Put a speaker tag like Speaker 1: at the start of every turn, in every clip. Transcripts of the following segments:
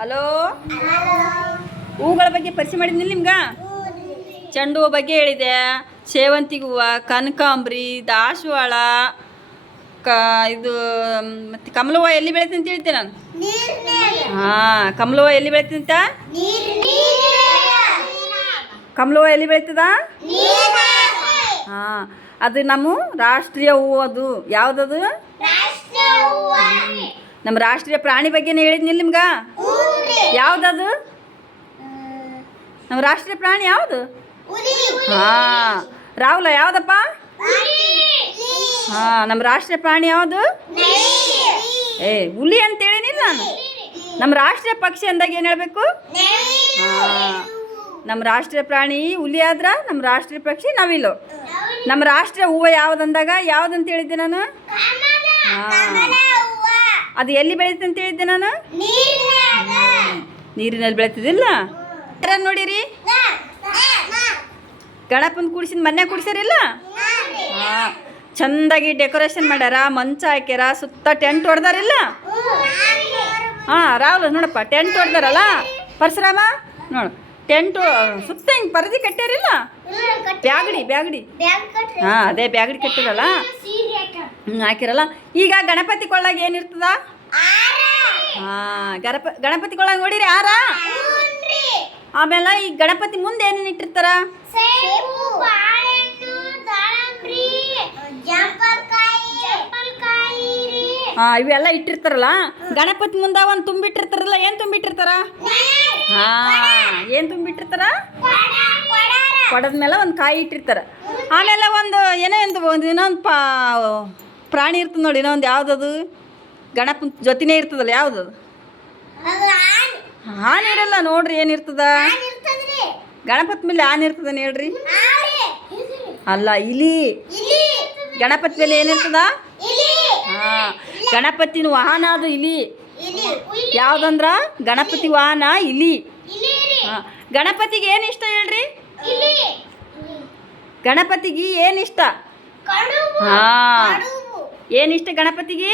Speaker 1: Hello? ಹೂಗಳ ಬಗ್ಗೆ ಪರಿಚಯ ಮಾಡಿದ್ನಿಲ್ಲ ನಿಮ್ಗೆ? ಚೆಂಡು ಹೂವು ಬಗ್ಗೆ ಹೇಳಿದೆ. ಸೇವಂತಿಗೆ ಹೂವು ಕನಕಾಂಬ್ರಿ ದಾಸವಾಳ ಕ ಇದು ಮತ್ತು ಕಮಲ ಹೂವು ಎಲ್ಲಿ ಬೆಳಿತೀನಿ ಅಂತ ಹೇಳ್ತೀನಿ ನಾನು. ಹಾಂ ಕಮಲ ಹೂವು ಎಲ್ಲಿ ಬೆಳಿತೀನಿ ಅಂತ? ಕಮಲ ಹೂವು ಎಲ್ಲಿ ಬೆಳೀತದ ಹಾಂ ಅದು ನಮ್ಮ ರಾಷ್ಟ್ರೀಯ ಹೂವು ಅದು. ಯಾವುದದು? ನಮ್ಮ ರಾಷ್ಟ್ರೀಯ ಪ್ರಾಣಿ ಬಗ್ಗೆನೇ ಹೇಳಿದ್ನಿಲ್ಲ ನಿಮ್ಗೆ? ಯಾವುದದು? ನಮ್ಮ ರಾಷ್ಟ್ರೀಯ ಪ್ರಾಣಿ ಯಾವುದು? ಹಾಂ. ರಾಹುಲ ಯಾವುದಪ್ಪ? ಹಾಂ ನಮ್ಮ ರಾಷ್ಟ್ರೀಯ ಪ್ರಾಣಿ ಯಾವುದು? ಏ ಹುಲಿ ಅಂತ ಹೇಳಿನಿಲ್ಲ ನಾನು. ನಮ್ಮ ರಾಷ್ಟ್ರೀಯ ಪಕ್ಷಿ ಅಂದಾಗ ಏನು ಹೇಳಬೇಕು? ಹಾಂ. ನಮ್ಮ ರಾಷ್ಟ್ರೀಯ ಪ್ರಾಣಿ ಹುಲಿ ಆದ್ರೆ ನಮ್ಮ ರಾಷ್ಟ್ರೀಯ ಪಕ್ಷಿ ನವಿಲು. ನಮ್ಮ ರಾಷ್ಟ್ರೀಯ ಹೂವು ಯಾವುದಂದಾಗ? ಯಾವ್ದಂತ ಹೇಳಿದ್ದೆ ನಾನು? ಹಾಂ. ಅದು ಎಲ್ಲಿ ಬೆಳೀತಂತ ಅಂತ ಹೇಳಿದ್ದೆ ನಾನು? ನೀರಿನಲ್ಲಿ ಬೆಳೀತದಿಲ್ಲ ನೋಡಿರಿ? ಗಣಪನ ಕೂಡಿಸಿದ ಮನೆ ಕೂಡಿಸ್ಯಾರಿಲ್ಲ? ಹಾಂ, ಚಂದಾಗಿ ಡೆಕೋರೇಷನ್ ಮಾಡ್ಯಾರ, ಮಂಚ ಹಾಕ್ಯಾರ, ಸುತ್ತ ಟೆಂಟ್ ಹೊಡೆದಾರಿಲ್ಲ? ಹಾಂ, ರಾಹುಲ್, ನೋಡಪ್ಪ, ಟೆಂಟ್ ಹೊಡೆದಾರಲ್ಲ? ಪರಶುರಾಮ, ನೋಡು, ಟೆಂಟು ಸುತ್ತ ಹಿಂಗೆ ಪರದಿ ಕಟ್ಟ್ಯಾರಿಲ್ಲ? ಬ್ಯಾಗಡಿ ಬ್ಯಾಗಡಿ. ಹಾಂ, ಅದೇ ಬ್ಯಾಗಡಿ ಕಟ್ಟಿರಲ್ಲ ಹ್ಞೂ ಹಾಕಿರಲ್ಲ ಈಗ ಗಣಪತಿ ಕೊಳ್ಳಾಗ ಏನಿರ್ತದ? ಹಾಂ ಗಣಪ ಗಣಪತಿ ಕೊಳ ನೋಡಿರಿ ಯಾರ ಆಮೇಲೆ ಈ ಗಣಪತಿ ಮುಂದೆ ಏನೇನು ಇಟ್ಟಿರ್ತಾರ? ಹಾ ಇವೆಲ್ಲ ಇಟ್ಟಿರ್ತಾರಲ್ಲ? ಗಣಪತಿ ಮುಂದೆ ಒಂದು ತುಂಬಿಟ್ಟಿರ್ತಾರಲ್ಲ ಏನು ತುಂಬಿಟ್ಟಿರ್ತಾರ? ಹಾ ಏನು ತುಂಬಿಟ್ಟಿರ್ತಾರ? ಕೊಡದ ಮೇಲೆ ಒಂದು ಕಾಯಿ ಇಟ್ಟಿರ್ತಾರ. ಆಮೇಲೆ ಒಂದು ಏನೋ ಒಂದು ಒಂದು ಇನ್ನೊಂದು ಪಾ ಪ್ರಾಣಿ ಇರ್ತದೆ ನೋಡಿ ಇನ್ನೊಂದು ಯಾವುದದು? ಗಣಪನ ಜೊತೆನೇ ಇರ್ತದಲ್ಲ ಯಾವುದದು ಆನೆ. ಇರಲ್ಲ ನೋಡ್ರಿ ಏನಿರ್ತದ ಗಣಪತಿ ಮೇಲೆ ಆನ್ ಇರ್ತದ ಹೇಳ್ರಿ. ಅಲ್ಲ ಇಲಿ. ಗಣಪತಿ ಮೇಲೆ ಏನಿರ್ತದ ಹಾಂ ಗಣಪತಿನ ವಾಹನ ಅದು ಇಲಿ. ಯಾವ್ದಂದ್ರ? ಗಣಪತಿ ವಾಹನ ಇಲಿ. ಹಾಂ ಗಣಪತಿಗೆ ಏನು ಇಷ್ಟ ಹೇಳ್ರಿ? ಗಣಪತಿಗೆ ಏನು ಇಷ್ಟ? ಹಾಂ. ಏನು ಇಷ್ಟ ಗಣಪತಿಗೆ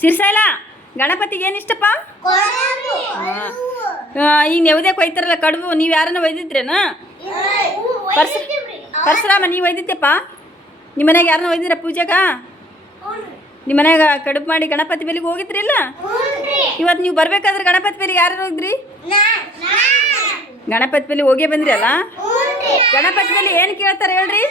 Speaker 1: ಸಿರ್ಸಾಯಿಲ್ಲ ಗಣಪತಿಗೆ ಏನಿಷ್ಟಪ್ಪ ಈಗ ನೆವದೇ ಕೊಯ್ತಾರಲ್ಲ ಕಡುಬು ನೀವು ಯಾರನ್ನ ಒಯ್ದಿದ್ರೇನ ಪರಶುರಾಮ ನೀವು ಒಯ್ದಿದ್ದೆಪ್ಪ ನಿಮ್ಮ ಮನೆಗೆ ಯಾರನ್ನ ಒಯ್ದಿರ ಪೂಜೆಗ ನಿಮ್ಮ ಮನೆಗೆ ಕಡುಬು ಮಾಡಿ ಗಣಪತಿ ಬೆಲಿಗೆ ಹೋಗಿದ್ರಿಲ್ಲ ಇವತ್ತು ನೀವು ಬರ್ಬೇಕಾದ್ರೆ ಗಣಪತಿ ಬೆಲಿಗೆ ಯಾರು ಹೋಗಿದ್ರಿ ಗಣಪತಿ ಬೆಲಿ ಹೋಗೇ ಬಂದ್ರಿ ಅಲ್ಲ ಗಣಪತಿ ಬೆಲಿ ಏನು ಕೇಳ್ತಾರೆ ಹೇಳ್ರಿ